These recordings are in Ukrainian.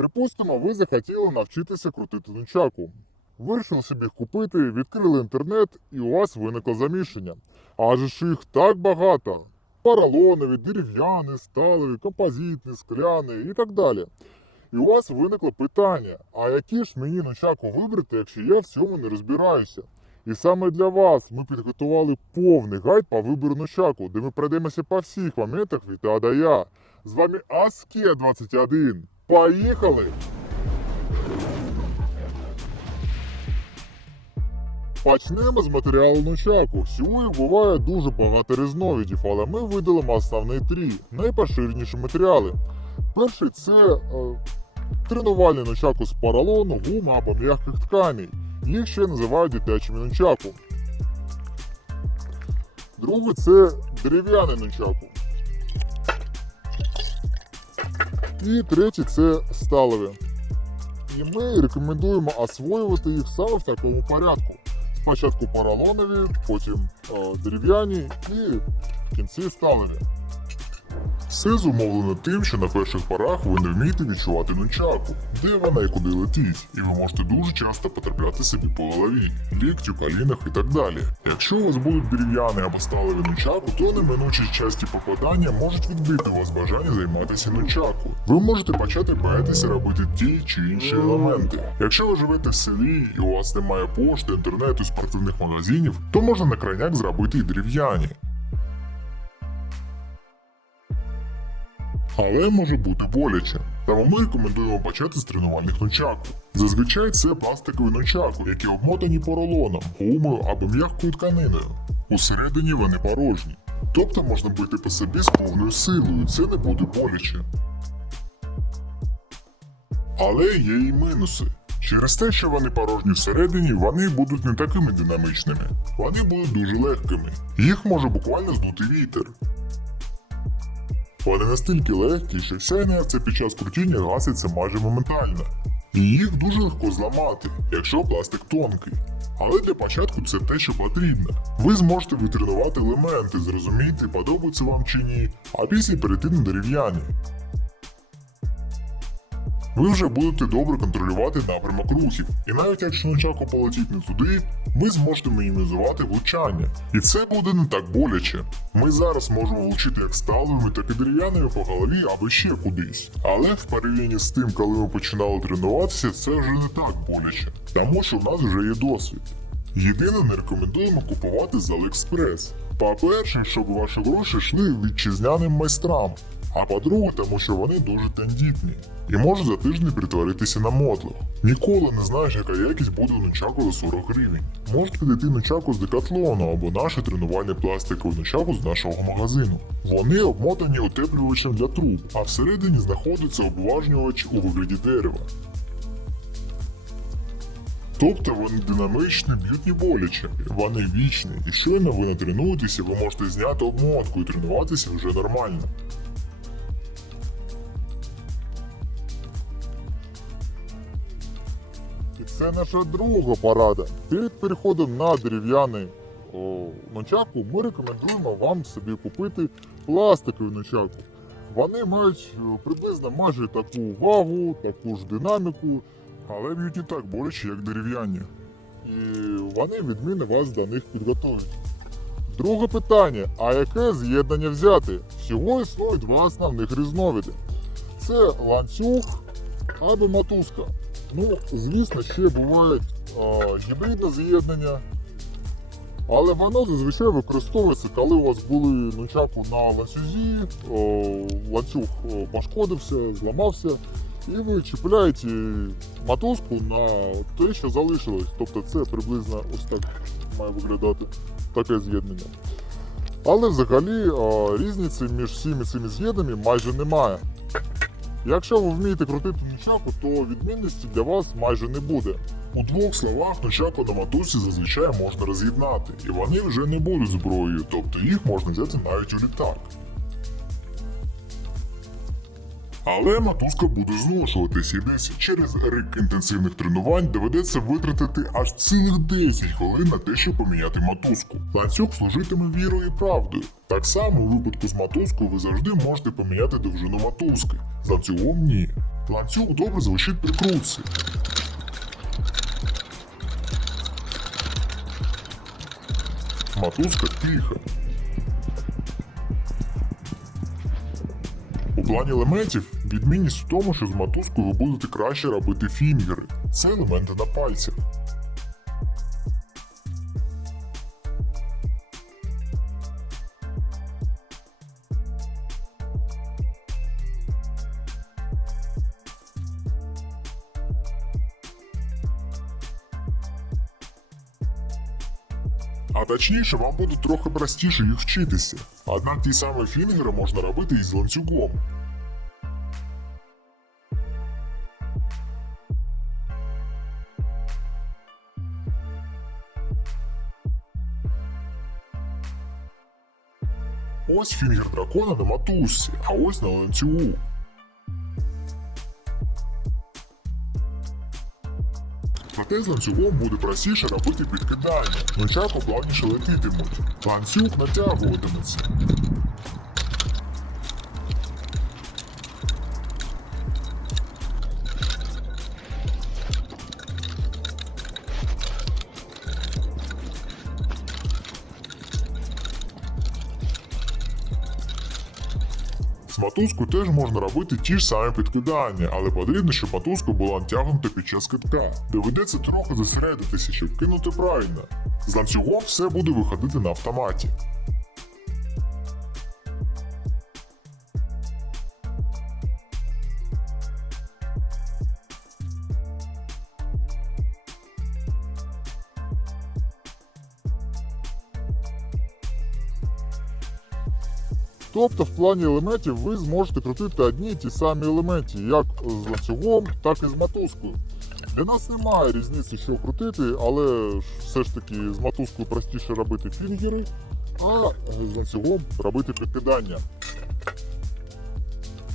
Припустимо, ви захотіли навчитися крутити нунчаку. Вирішили собі їх купити, відкрили інтернет, і у вас виникло замішання. Адже ж їх так багато. Поролонові, дерев'яні, сталеві, композитні, скляні і так далі. І у вас виникло питання: а які ж мені нунчаку вибрати, якщо я в цьому не розбираюся? І саме для вас ми підготували повний гайд по вибору нунчаку, де ми пройдемося по всіх моментах від А до Я. З вами Аске 21. Поїхали! Почнемо з матеріалу нунчаку. Всього їх буває дуже багато різновидів, але ми видалимо основні три найпоширеніші матеріали. Перший це е, тренувальний нунчаку з поролону, гуми або м'яких тканей. Їх ще називають дитячими нунчаку. Другий це дерев'яний нунчаку. І третій це сталеві. І ми рекомендуємо освоювати їх саме в такому порядку. Спочатку поролонові, потім е, дерев'яні і в кінці сталеві. Все зумовлено тим, що на перших порах ви не вмієте відчувати нунчаку, де вона і куди летить, і ви можете дуже часто потрапляти собі по голові, ліктю, колінах і так далі. Якщо у вас будуть дерев'яні або сталеві нунчаку, то неминучі часті попадання можуть відбити у вас бажання займатися нунчаку. Ви можете почати боятися робити ті чи інші елементи. Якщо ви живете в селі і у вас немає пошти, інтернету, спортивних магазинів, то можна на крайняк зробити і дерев'яні. Але може бути боляче. Тому ми рекомендуємо почати з тренувальних нунчаку. Зазвичай це пластикові нунчаку, які обмотані поролоном, гумою або м'якою тканиною. Усередині вони порожні. Тобто можна бити по собі з повною силою, це не буде боляче. Але є і мінуси. Через те, що вони порожні всередині, вони будуть не такими динамічними. Вони будуть дуже легкими. Їх може буквально здути вітер. Вони настільки легкі, що вся інерція під час крутіння гаситься майже моментально. І їх дуже легко зламати, якщо пластик тонкий. Але для початку це те, що потрібно. Ви зможете витренувати елементи, зрозуміти, подобаються вам чи ні, а після перейти на дерев'яні. Ви вже будете добре контролювати напрямок рухів, і навіть якщо нунчаку полетить не туди, ви зможете мінімізувати влучання. І це буде не так боляче. Ми зараз можемо влучити як сталевими, так і дерев'яними по голові або ще кудись. Але в порівнянні з тим, коли ми починали тренуватися, це вже не так боляче, тому що в нас вже є досвід. Єдине, не рекомендуємо купувати з Aliexpress. По-перше, щоб ваші гроші йшли вітчизняним майстрам. А по-друге, тому що вони дуже тендітні і можуть за тиждень перетворитися на мотлох. Ніколи не знаєш, яка якість буде у нунчаку за 40 гривень. Можуть підійти нунчаку з декатлону або наше тренувальне пластикове нунчаку з нашого магазину. Вони обмотані утеплювачем для труб, а всередині знаходиться обважнювач у вигляді дерева. Тобто вони динамічні, б'ють не боляче, вони вічні, і щойно ви натренуєтеся, ви можете зняти обмотку і тренуватися вже нормально. І це наша друга порада. Перед переходом на дерев'яний о, нунчаку ми рекомендуємо вам собі купити пластиковий нунчаку. Вони мають е, приблизно майже таку вагу, таку ж динаміку, але б'ють не так боляче, як дерев'яні. І вони відмінно вас до них підготують. Друге питання: а яке з'єднання взяти? Всього існує два основних різновиди. Це ланцюг або мотузка. Ну, звісно, ще бувають гібридне з'єднання, але воно зазвичай використовується, коли у вас були нунчаку на ланцюзі, ланцюг пошкодився, зламався, і ви чіпляєте мотузку на те, що залишилось. Тобто це приблизно ось так має виглядати таке з'єднання. Але взагалі різниці між всіми цими з'єднаннями майже немає. Якщо ви вмієте крутити нічаку, то відмінності для вас майже не буде. У двох словах нічаку на матусі зазвичай можна роз'єднати, і вони вже не будуть зброєю, тобто їх можна взяти навіть у літак. Але мотузка буде зношуватись і десь через рік інтенсивних тренувань доведеться витратити аж цілих 10 хвилин на те, щоб поміняти мотузку. Ланцюг служитиме вірою і правдою. Так само у випадку з мотузкою ви завжди можете поміняти довжину мотузки. З ланцюгом ні. Ланцюг добре звучить при крутці. Мотузка тиха. Плані елементів відмінність в тому, що з мотузкою ви будете краще робити фінгери. Це елементи на пальцях. А точніше, вам буде трохи простіше їх вчитися. Однак ті самі фінгери можна робити і з ланцюгом. Ось фінгер дракона на матусі, а ось на ланцюгу. Проте з ланцюгом буде простіше робити підкидання. Нунчаку плавніше летітимуть. Ланцюг натягуватиметься. Мотузкою теж можна робити ті ж самі підкидання, але потрібно, щоб мотузка була натягнута під час китка. Доведеться трохи зосередитися, щоб кинути правильно. З ланцюгом все буде виходити на автоматі. Тобто, в плані елементів ви зможете крутити одні й ті самі елементи, як з ланцюгом, так і з мотузкою. Для нас немає різниці, що крутити, але все ж таки з мотузкою простіше робити фінгери, а з ланцюгом робити прикидання.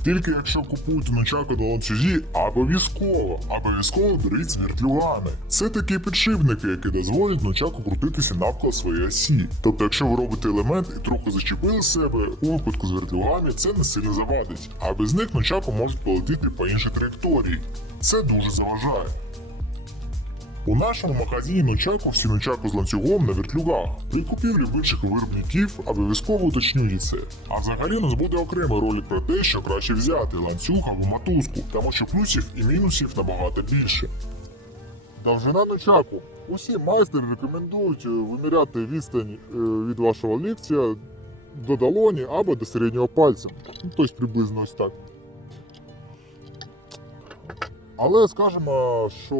Тільки якщо купуєте ночаку на ланцюзі, обов'язково, обов'язково беріть з вертлюгами. Це такі підшипники, які дозволять ночаку крутитися навколо своєї осі. Тобто, якщо ви робите елемент і трохи зачепили себе, у випадку з вертлюгами це не сильно завадить, а без них ночаку можуть полетіти по іншій траєкторії. Це дуже заважає. У нашому магазині нунчаку всі нунчаку з ланцюгом на вертлюгах. При купівлі в інших виробників обов'язково уточнюйте це. А взагалі у нас буде окремий ролик про те, що краще взяти ланцюг або мотузку, тому що плюсів і мінусів набагато більше. Довжина нучаку. Усі майстери рекомендують е, виміряти відстань е, від вашого ліктя до долоні або до середнього пальця. Ну, тобто приблизно ось так. Але скажемо, що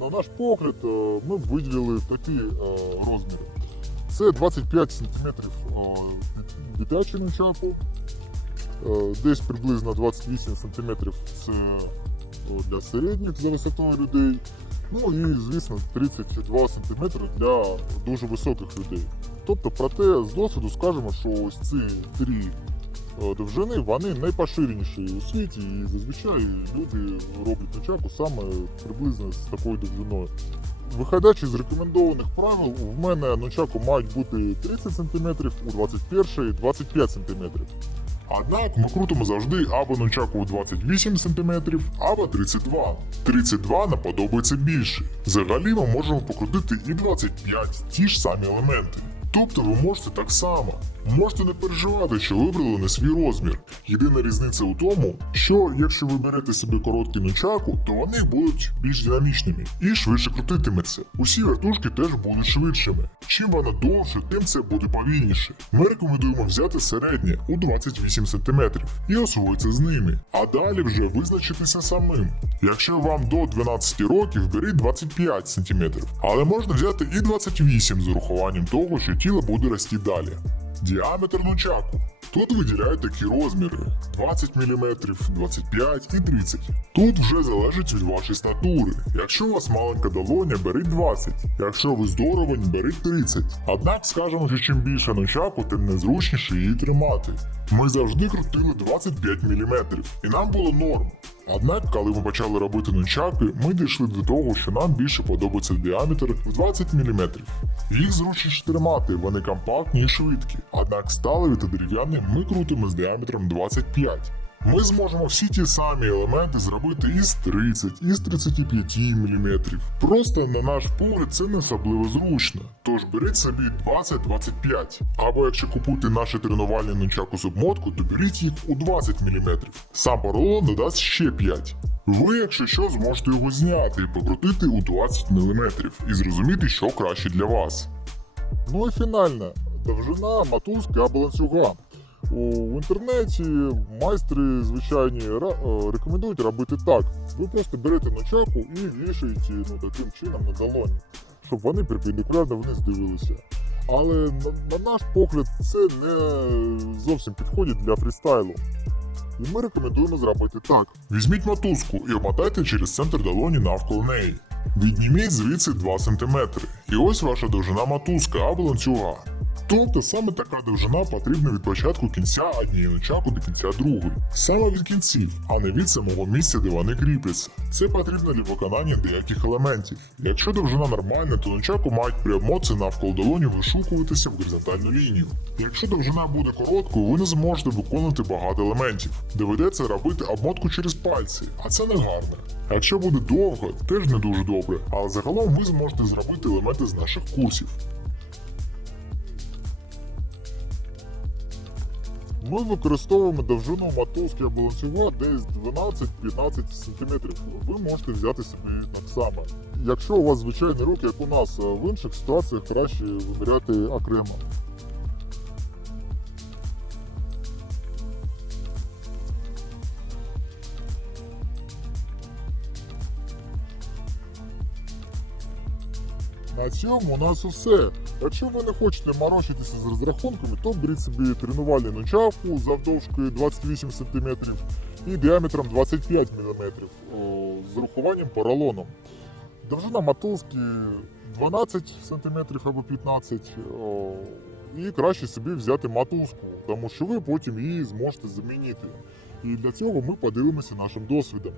на наш погляд е, ми виділили такі е, розміри. Це 25 см дитячий нунчаку, е, десь приблизно 28 см це для середніх за висотою людей. Ну і, звісно, 32 см для дуже високих людей. Тобто, проте з досвіду скажемо, що ось ці три е, довжини вони найпоширеніші у світі, і зазвичай люди роблять ночаку саме приблизно з такою довжиною. Виходячи з рекомендованих правил, в мене ночаку мають бути 30 см, у 21 25 см. Однак ми крутимо завжди або нунчаку у 28 см, або 32. 32 нам подобається більше. Взагалі ми можемо покрутити і 25, ті ж самі елементи. Тобто ви можете так само. Можете не переживати, що вибрали не свій розмір. Єдина різниця у тому, що якщо ви берете собі короткі нунчаку, то вони будуть більш динамічними і швидше крутитиметься. Усі вертушки теж будуть швидшими. Чим вона довше, тим це буде повільніше. Ми рекомендуємо взяти середнє у 28 см і освоїтися з ними, а далі вже визначитися самим. Якщо вам до 12 років, беріть 25 см, але можна взяти і 28 з урахуванням того, що тіло буде рости далі. Діаметр нунчаку. Тут виділяють такі розміри: 20 мм, 25 і 30. Тут вже залежить від вашої статури. Якщо у вас маленька долоня, беріть 20. Якщо ви здоровень, беріть 30. Однак скажемо, що чим більше нунчаку, тим незручніше її тримати. Ми завжди крутили 25 мм, і нам було норм. Однак, коли ми почали робити нунчаки, ми дійшли до того, що нам більше подобається діаметр в 20 мм. Їх зручніше тримати, вони компактні і швидкі. Однак сталеві та дерев'яні ми крутимо з діаметром 25. Ми зможемо всі ті самі елементи зробити із 30, із 35 мм. Просто на наш погляд це не особливо зручно. Тож беріть собі 20-25. Або якщо купуєте наші тренувальні нунчаку з обмотку, то беріть їх у 20 мм. Сам поролон додасть ще 5. Ви, якщо що, зможете його зняти і покрутити у 20 мм і зрозуміти, що краще для вас. Ну і фінальне. Довжина мотузки або ланцюга. У інтернеті майстри звичайні е, рекомендують робити так. Ви просто берете ночаку і вішаєте ну, таким чином на долоні, щоб вони перпендикулярно вниз дивилися. Але на, на наш погляд це не зовсім підходить для фрістайлу. І ми рекомендуємо зробити так. Візьміть мотузку і обмотайте через центр долоні навколо неї. Відніміть звідси 2 см. І ось ваша довжина мотузка або ланцюга. Тобто саме така довжина потрібна від початку кінця однієї ночаку до кінця другої. Саме від кінців, а не від самого місця, де вони кріпляться. Це потрібно для виконання деяких елементів. Якщо довжина нормальна, то ночаку мають при обмотці навколо долоні вишукуватися в горизонтальну лінію. Якщо довжина буде короткою, ви не зможете виконувати багато елементів. Доведеться робити обмотку через пальці, а це не гарно. Якщо буде довго, теж не дуже добре, але загалом ви зможете зробити елементи з наших курсів. Ми використовуємо довжину мотузки або десь 12-15 см. Ви можете взяти собі так само. Якщо у вас звичайні руки, як у нас, в інших ситуаціях краще виміряти окремо. На цьому у нас усе. Якщо ви не хочете морочитися з розрахунками, то беріть собі тренувальну ночавку завдовжкою 28 см і діаметром 25 мм з урахуванням поролоном. Довжина мотузки 12 см або 15 о, і краще собі взяти мотузку, тому що ви потім її зможете замінити. І для цього ми поділимося нашим досвідом.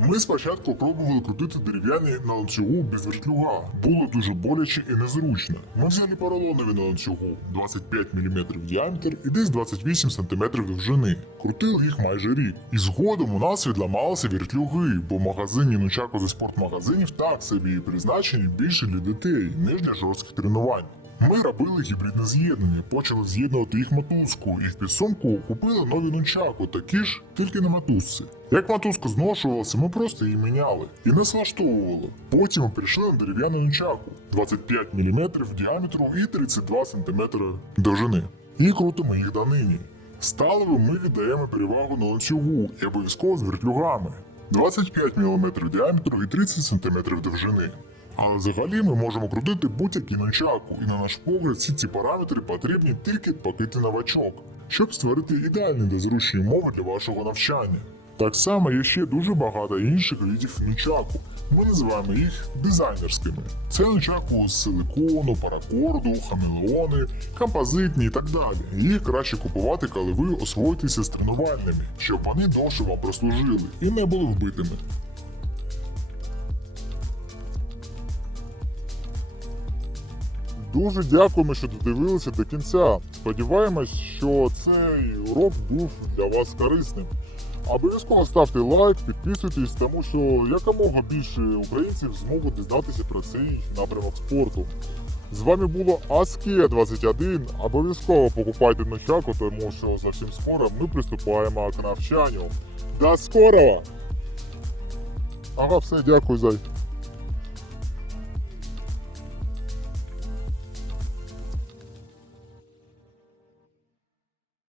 Ми спочатку пробували крутити дерев'яні на ланцюгу без вертлюга. Було дуже боляче і незручно. Ми взяли поролонові на ланцюгу 25 мм діаметр і десь 28 см довжини. Крутили їх майже рік. І згодом у нас відламалися вертлюги, бо магазинні нучаку зі спортмагазинів так собі призначені більше для дітей, ніж для жорстких тренувань. Ми робили гібридне з'єднання, почали з'єднувати їх мотузку і в підсумку купили нові нунчаку, такі ж, тільки на мотузці. Як мотузка зношувалася, ми просто її міняли і нас. Потім ми перейшли на дерев'яну нунчаку 25 мм діаметру і 32 см довжини. І крутимо їх донині. Сталево ми віддаємо перевагу на ланцюгу і обов'язково з вертлюгами. 25 мм діаметру і 30 см довжини. Але взагалі ми можемо крутити будь-який нунчаку, і на наш погляд всі ці параметри потрібні тільки поки новачок, щоб створити ідеальні та зручні умови для вашого навчання. Так само є ще дуже багато інших видів нунчаку. Ми називаємо їх дизайнерськими. Це нунчаку з силикону, паракорду, хамелеони, композитні і так далі. Їх краще купувати, коли ви освоїтеся з тренувальними, щоб вони довше вам прослужили і не були вбитими. Дуже дякуємо, що додивилися до кінця. Сподіваємось, що цей урок був для вас корисним. Обов'язково ставте лайк, підписуйтесь, тому що якомога більше українців зможуть дізнатися про цей напрямок спорту. З вами було Аске 21. Обов'язково покупайте ночаку, тому що зовсім скоро ми приступаємо к навчанню. До скорого! Ага, все, дякую, зай.